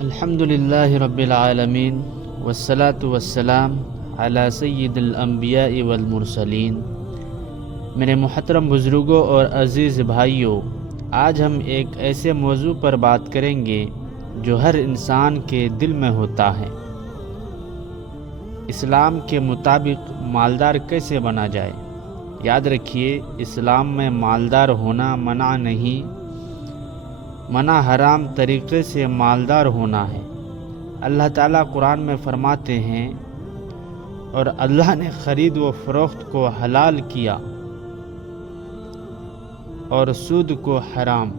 الحمد للہ رب العالمین والصلاة والسلام علی سید الانبیاء والمرسلین۔ میرے محترم بزرگوں اور عزیز بھائیوں، آج ہم ایک ایسے موضوع پر بات کریں گے جو ہر انسان کے دل میں ہوتا ہے۔ اسلام کے مطابق مالدار کیسے بنا جائے؟ یاد رکھیے، اسلام میں مالدار ہونا منع نہیں، منع حرام طریقے سے مالدار ہونا ہے۔ اللہ تعالیٰ قرآن میں فرماتے ہیں، اور اللہ نے خرید و فروخت کو حلال کیا اور سود کو حرام۔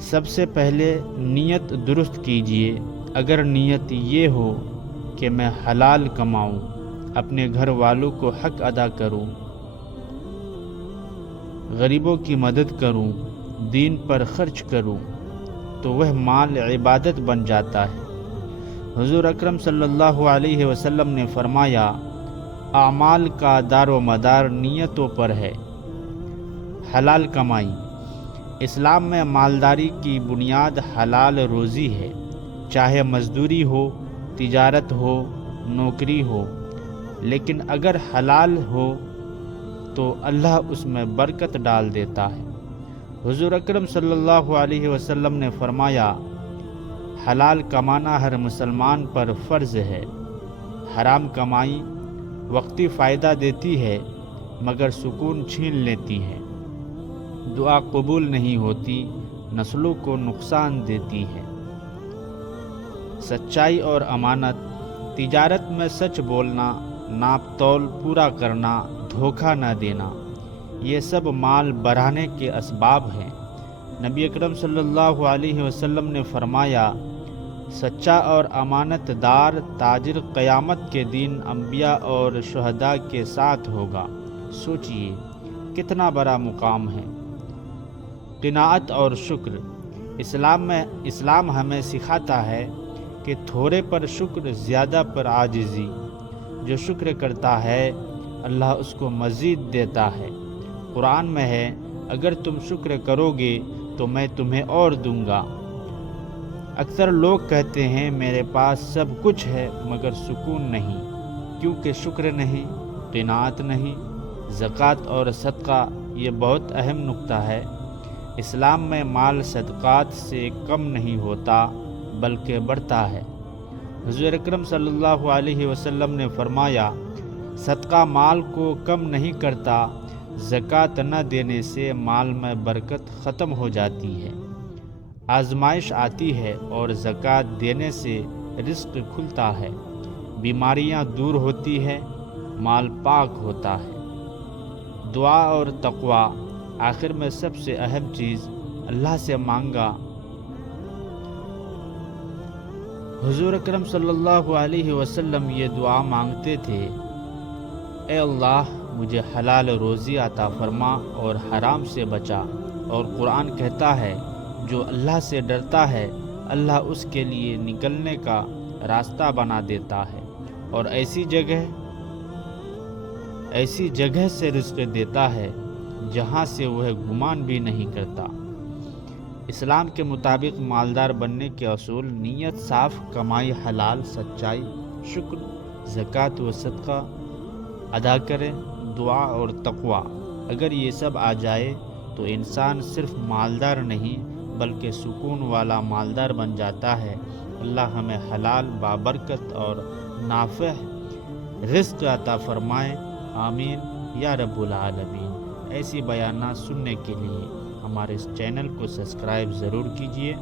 سب سے پہلے نیت درست کیجئے۔ اگر نیت یہ ہو کہ میں حلال کماؤں، اپنے گھر والوں کو حق ادا کروں، غریبوں کی مدد کروں، دین پر خرچ کروں، تو وہ مال عبادت بن جاتا ہے۔ حضور اکرم صلی اللہ علیہ وسلم نے فرمایا، اعمال کا دار و مدار نیتوں پر ہے۔ حلال کمائی۔ اسلام میں مالداری کی بنیاد حلال روزی ہے، چاہے مزدوری ہو، تجارت ہو، نوکری ہو، لیکن اگر حلال ہو تو اللہ اس میں برکت ڈال دیتا ہے۔ حضور اکرم صلی اللہ علیہ وسلم نے فرمایا، حلال کمانا ہر مسلمان پر فرض ہے۔ حرام کمائی وقتی فائدہ دیتی ہے مگر سکون چھین لیتی ہے، دعا قبول نہیں ہوتی، نسلوں کو نقصان دیتی ہے۔ سچائی اور امانت۔ تجارت میں سچ بولنا، ناپ تول پورا کرنا، دھوکہ نہ دینا، یہ سب مال بڑھانے کے اسباب ہیں۔ نبی اکرم صلی اللہ علیہ وسلم نے فرمایا، سچا اور امانت دار تاجر قیامت کے دن انبیاء اور شہداء کے ساتھ ہوگا۔ سوچئے کتنا بڑا مقام ہے۔ قناعت اور شکر۔ اسلام ہمیں سکھاتا ہے کہ تھوڑے پر شکر، زیادہ پر عاجزی۔ جو شکر کرتا ہے اللہ اس کو مزید دیتا ہے۔ قرآن میں ہے، اگر تم شکر کرو گے تو میں تمہیں اور دوں گا۔ اکثر لوگ کہتے ہیں میرے پاس سب کچھ ہے مگر سکون نہیں، کیونکہ شکر نہیں، قناعت نہیں۔ زکوٰۃ اور صدقہ یہ بہت اہم نقطہ ہے۔ اسلام میں مال صدقات سے کم نہیں ہوتا بلکہ بڑھتا ہے۔ حضور اکرم صلی اللہ علیہ وسلم نے فرمایا، صدقہ مال کو کم نہیں کرتا، زکوٰۃ نہ دینے سے مال میں برکت ختم ہو جاتی ہے۔ آزمائش آتی ہے اور زکوٰۃ دینے سے رزق کھلتا ہے، بیماریاں دور ہوتی ہے، مال پاک ہوتا ہے۔ دعا اور تقویٰ۔ آخر میں سب سے اہم چیز اللہ سے مانگا۔ حضور اکرم صلی اللہ علیہ وسلم یہ دعا مانگتے تھے، اے اللہ مجھے حلال روزی عطا فرما اور حرام سے بچا۔ اور قرآن کہتا ہے، جو اللہ سے ڈرتا ہے اللہ اس کے لیے نکلنے کا راستہ بنا دیتا ہے اور ایسی جگہ سے رزق دیتا ہے جہاں سے وہ گمان بھی نہیں کرتا۔ اسلام کے مطابق مالدار بننے کے اصول: نیت صاف، کمائی حلال، سچائی، شکر، زکوٰۃ و صدقہ ادا کریں، دعا اور تقویٰ۔ اگر یہ سب آ جائے تو انسان صرف مالدار نہیں بلکہ سکون والا مالدار بن جاتا ہے۔ اللہ ہمیں حلال، بابرکت اور نافع رزق عطا فرمائے، آمین یا رب العالمین۔ ایسی بیانات سننے کے لیے ہمارے اس چینل کو سبسکرائب ضرور کیجیے۔